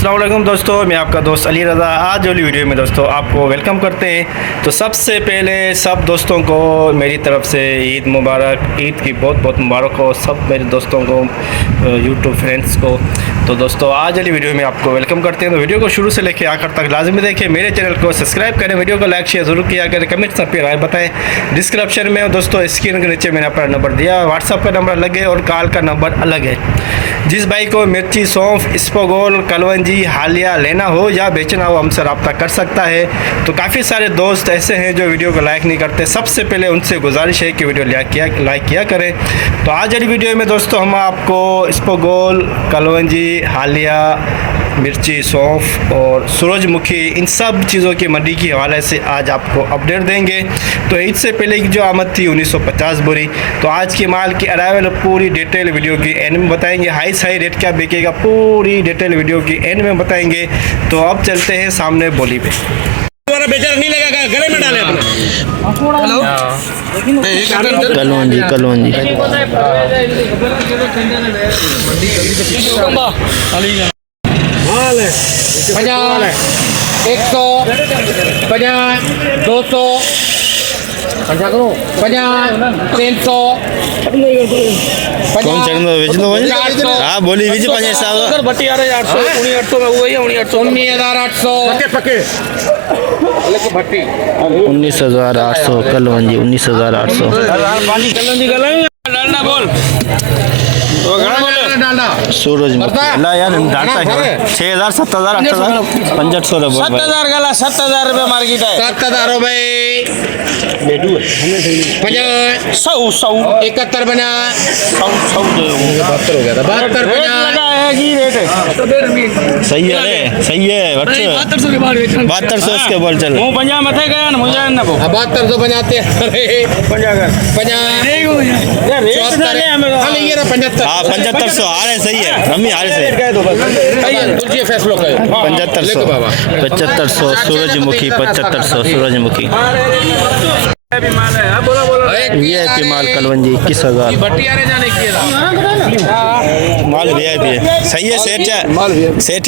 अस्सलाम वालेकुम दोस्तों, मैं आपका दोस्त अली रज़ा। आज वाली वीडियो में दोस्तों आपको वेलकम करते हैं। तो सबसे पहले सब दोस्तों को मेरी तरफ से ईद मुबारक, ईद की बहुत बहुत मुबारक हो सब मेरे दोस्तों को, यूट्यूब फ्रेंड्स को। तो दोस्तों आज वाली वीडियो में आपको वेलकम करते हैं। तो वीडियो को शुरू से लेकर आखिर तक लाजमी देखें, मेरे चैनल को सब्सक्राइब करें, वीडियो को लाइक शेयर ज़रूर किया करें, कमेंट्स पर राय बताएं। डिस्क्रिप्शन में दोस्तों स्क्रीन के नीचे मैंने अपना नंबर दिया, व्हाट्सअप का नंबर अलग है और कॉल का नंबर अलग है। जिस भाई को मिर्ची, सौंफ, इसबगोल, कलवंजी, हालिया लेना हो या बेचना हो हमसे रब्ता कर सकता है। तो काफ़ी सारे दोस्त ऐसे हैं जो वीडियो को लाइक नहीं करते, सबसे पहले उनसे गुजारिश है कि वीडियो लाइक किया करें। तो आज वाली वीडियो में दोस्तों हम आपको इसबगोल, कलवंजी, हालिया, मिर्ची, सौंफ और सूरजमुखी इन सब चीज़ों की मंडी के हवाले से आज आपको अपडेट देंगे। तो ईद से पहले की जो आमद थी 1950 बोरी, तो आज के माल की अराइवल पूरी डिटेल वीडियो की एंड में बताएंगे। हाई साई रेट क्या बिकेगा पूरी डिटेल वीडियो की एंड में बताएंगे। तो अब चलते हैं सामने बोली पे। बेचारा नहीं लगेगा, गले में डाले अपने। कलवंजी कलवंजी पचास, 100, 50, 200, 50, 300, कौन चरण में बेच दो भाई? हाँ बोली बीच 500 बट्टी आ रहे 800, 800 में हुआ है 19,800 पक्के 19,800 कलवंजी 19,800 डालना बोल तो डालना सूरजमुखी ला यार डाटा है 6,000 7,000 8,000 5,800 बोल भाई 7,000 गला 7,000 रुपये मार्केट है 7,000 रुपये 100 71 बना 100 72 हो गया था 72 सही है सही है 7200 इसके बोल चल मुंह पंजा मथे गया ना मुझे ना वो 7200 बनाते हैं 75 हाँ 7500 आ रहे सही है मम्मी आ रहे सही फैसलो का 7500 सूरजमुखी 7500 सूरजमुखी VIP माल कलवंजी 21,000 माल VIP है सही है सेठ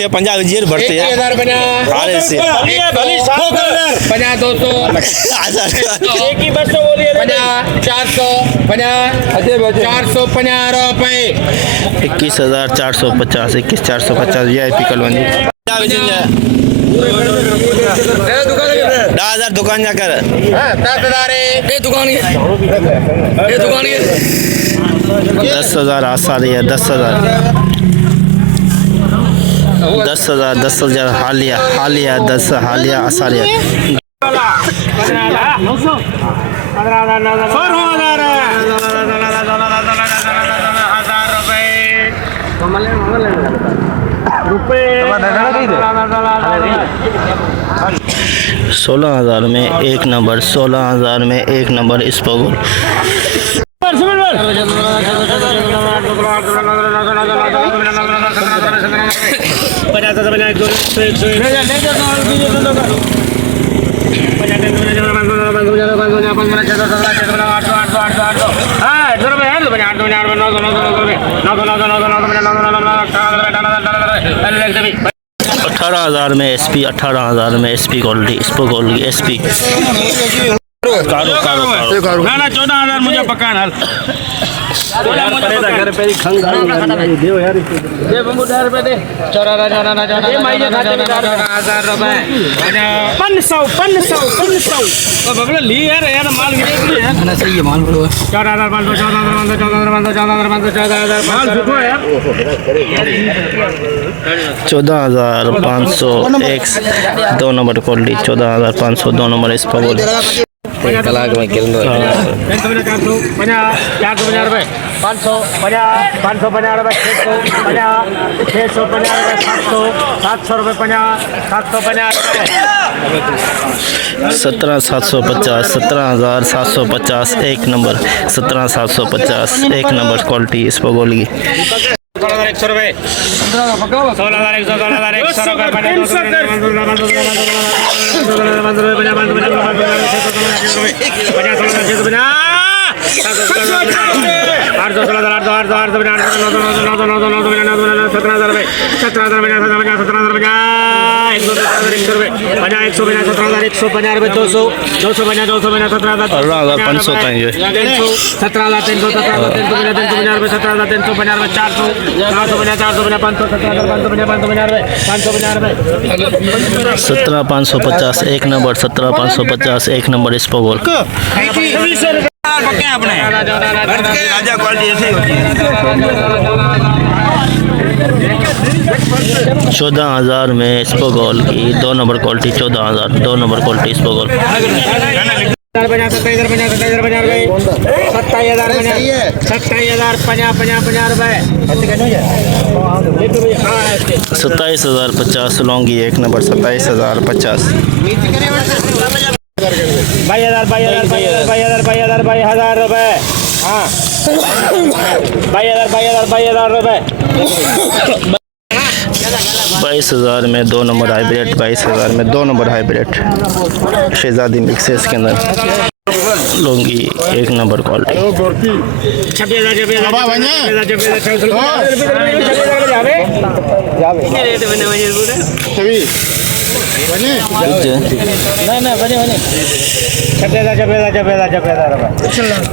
है 50 जीर बढ़ते हैं 1,000 बना आ रहे से 50 200 400 रुपये 21,450 21,450 VIP कलवंजी 10,000 दुकान जाकर 10,000 आसारी है 10,000 10,000 हालिया 10 हालिया आसारी है $16,000 में एक नंबर 16,000 में एक नंबर इसबगोल $18,000 में SP 18,000 में SP क्वालिटी इसबगोल की SP कारो ना 14,000 मुझे पक्का हाल सही है माल 14,500 एक 2 नंबर क्वालिटी 14,500 2 नंबर इसबगोल कलाक में किरण 450 रुपये 550 रुपये 650 रुपये 700 रुपये 750 17,750 17,750 एक नंबर 17,750 एक नंबर क्वालिटी इसबगोल की 16,100 रुपये 16,100 सत्रह 550 एक नंबर 17,550 एक नंबर स्पोगोल। राजा क्वालिटी ऐसे ही होती है। 14,000 में स्पोगोल की 2 नंबर क्वालिटी 14,000 2 नंबर क्वालिटी स्पोगोल। 27,050 लौंगी एक नंबर 27,050। 22,000 रुपए। हाँ 22,000 रुपए। 22,000 में 2 नंबर हाइब्रिड। 22,000 में 2 नंबर हाइब्रिड शहजादी मिक्सेस के अंदर लौंगी एक नंबर क्वालिटी।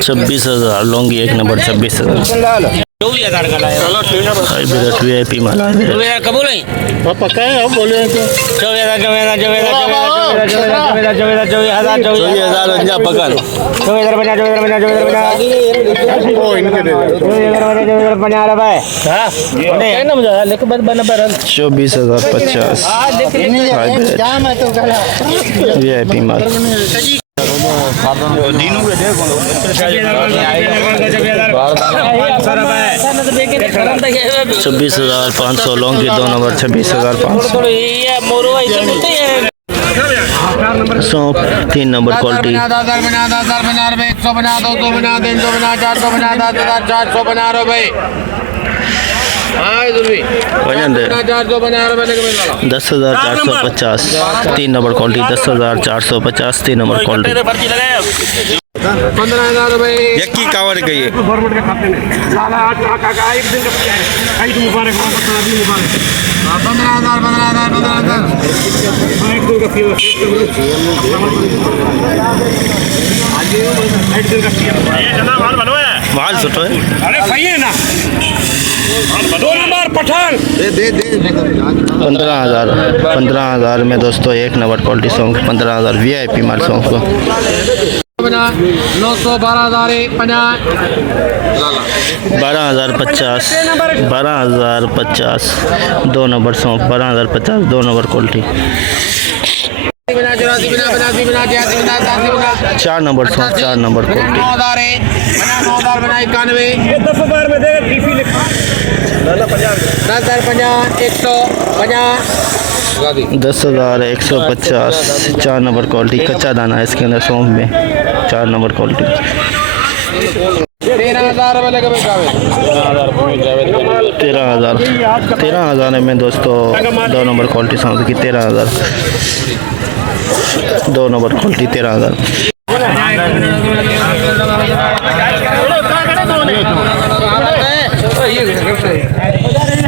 26,000 लौंगी एक नंबर 26,000। हाइब्रिड VIP माल कबूल है पक्का है। हम बोले 24,000 पकड़। 24,050 VIP माल। 26,500 लौंगी 2 नंबर 26,500। सौंफ 3 number quality 10,450 3 number quality 10,450 3 number quality. 15,000 रुपए। यक्की कावर कहिए। गवर्नमेंट के खाते में लाला आज एक दिन का ईद मुबारक 15,000 एक दिन का फीवर एक दिन का ये जना माल बनो है। माल सुठो है। अरे सही है ना। 2 नंबर पठान 15,000 में दोस्तों एक नंबर क्वालिटी सॉन्ग 15,000 VIP माल सॉन्ग को। 12,050 2 नंबर सौंफ 12,050 2 नंबर क्वालिटी। 4 नंबर सौंफ 4 नंबर क्वालिटी। 10,000 में देगा टीपी लिखा 10,150 4 नंबर क्वालिटी। कच्चा दाना है इसके अंदर सौंफ में 4 नंबर क्वालिटी। 13,000 में दोस्तों 2 नंबर क्वालिटी सौंफ की 13,000 2 नंबर क्वालिटी 13,000।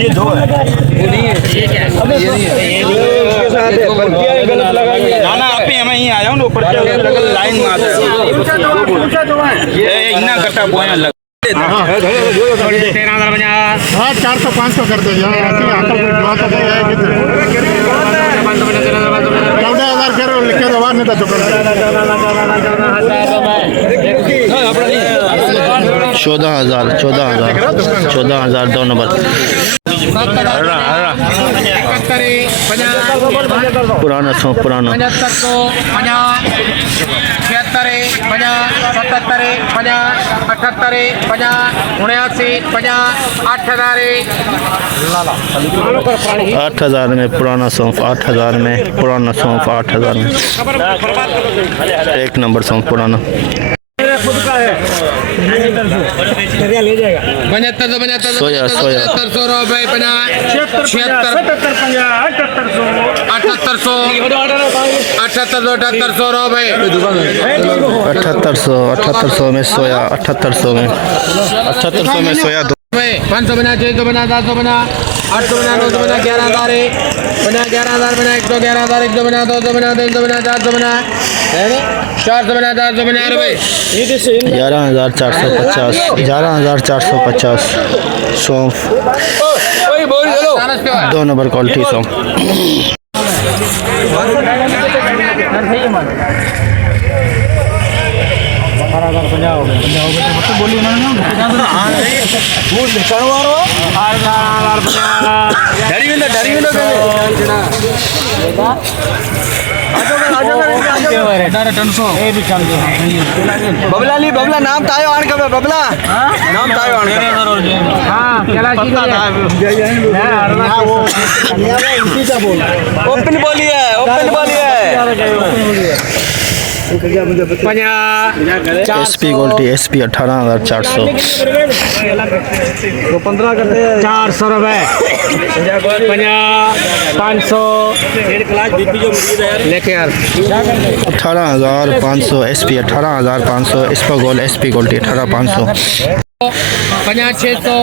ये दो है ना आप ही हमें यहीं आया हूँ ऊपर लाइन में आता है इतना कट्टा बोया लग 400-500 कर दो 14,000 2 नंबर। पुराना सौंफ पुराना 8,000 में पुराना सौंफ 8,000 में पुराना सौंफ 8,000 में एक नंबर सौंफ पुराना। 75 सोया 700 रुपए 76 78 7800 7800 रो भाई 7800 में सोया 7800 में सोया 500 बना 600 बना 700 बना 800 बना 900 बना 11000 है बना 11000 बना 111,000 100 बना 200 बना 300 बना 400 बना 400 बना 400 बना रुपए 11,450 सौंफ 2 नंबर क्वालिटी सौंफ बबला ली बबला नाम तायो आण कबे बबला नाम तायो आण हां केला की ओपन बोली है एसपी क्वालिटी एसपी 18,400 400 रुपए 500 लेके यार 18,500 एसपी 18,500 स्पागोल एसपी क्वालिटी 18,500 50 600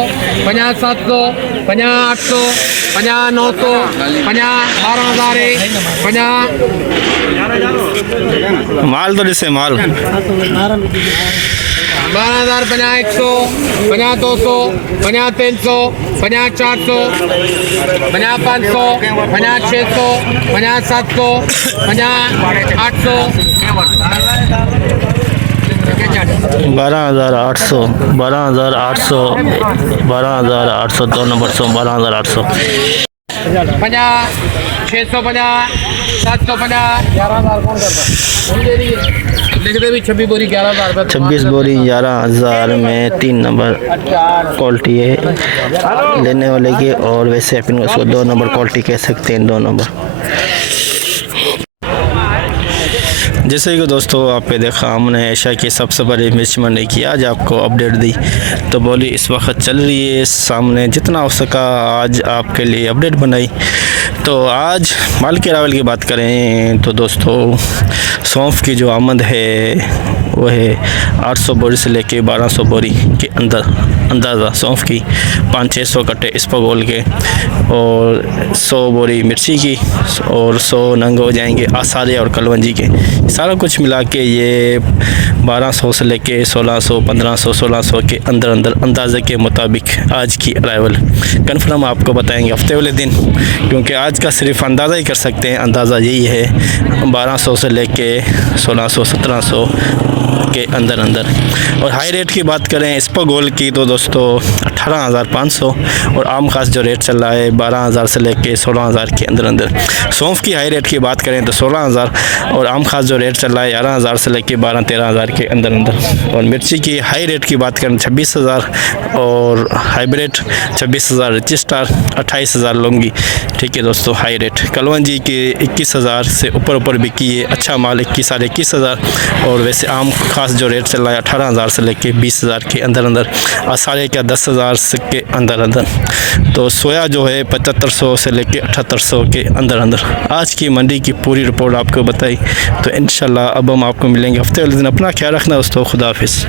50 700 50 800 50 900 50 12,000 50 माल तो जैसे माल 12,000 50 100 50 200 50 300 50 400 50 500 50 600 50 700 50 800 12,800 2 नंबर सौ 12,800 50 650 750 11,000 कौन करता लिखते भी 26 बोरी 11,000 रुपये 26 बोरी 11,000 में 3 नंबर क्वालिटी है लेने वाले की और वैसे अपन उसको 2 नंबर क्वालिटी कह सकते हैं 2 नंबर। जैसे कि दोस्तों आपने देखा हमने एशिया की सबसे बड़ी मिर्च मंडी की आज आपको अपडेट दी तो बोली इस वक्त चल रही है सामने जितना हो सका आज आपके लिए अपडेट बनाई। तो आज माल के रावल की बात करें तो दोस्तों सौंफ की जो आमद है वो है 800 बोरी से लेके 1200 बोरी के अंदर अंदाज़ा सौंफ की 500-600 कट्टे स्पागोल के और 100 बोरी मिर्ची की और 100 नंग हो जाएंगे आसारे और कलवंजी के। सारा कुछ मिला के ये 1200 से लेके 1600 1500 1600 के अंदर अंदाजे के मुताबिक आज की अराइवल कन्फर्म आपको बताएंगे हफ्ते वाले दिन, क्योंकि आज का सिर्फ अंदाज़ा ही कर सकते हैं। अंदाज़ा यही है 1200 से लेके 1600 1700 के अंदर। और हाई रेट की बात करें स्पागोल की तो दोस्तों 18,500 और आम खास जो रेट चल रहा है 12,000 से लेके 16,000 के अंदर। सौंफ की हाई रेट की बात करें तो 16,000 और आम खास जो रेट चल रहा है 11,000 से लेके 12-13,000 के अंदर। और मिर्ची की हाई रेट की बात करें 26,000 और हाइब्रिड 26,000 रिच स्टार 28,000 लौंगी। ठीक है दोस्तों हाई रेट। कलवंजी की 21,000 से ऊपर बिकी है, अच्छा माल 21,000 और वैसे आम खास जो रेट चल रहा है 18,000 से लेके 20,000 के अंदर। आसारे का 10,000 के अंदर। तो सोया जो है 7500 से लेके 7800 के अंदर। आज की मंडी की पूरी रिपोर्ट आपको बताई। तो इंशाल्लाह अब हम आपको मिलेंगे हफ्ते वाले दिन। अपना ख्याल रखना दोस्तों, खुदा हाफिज़।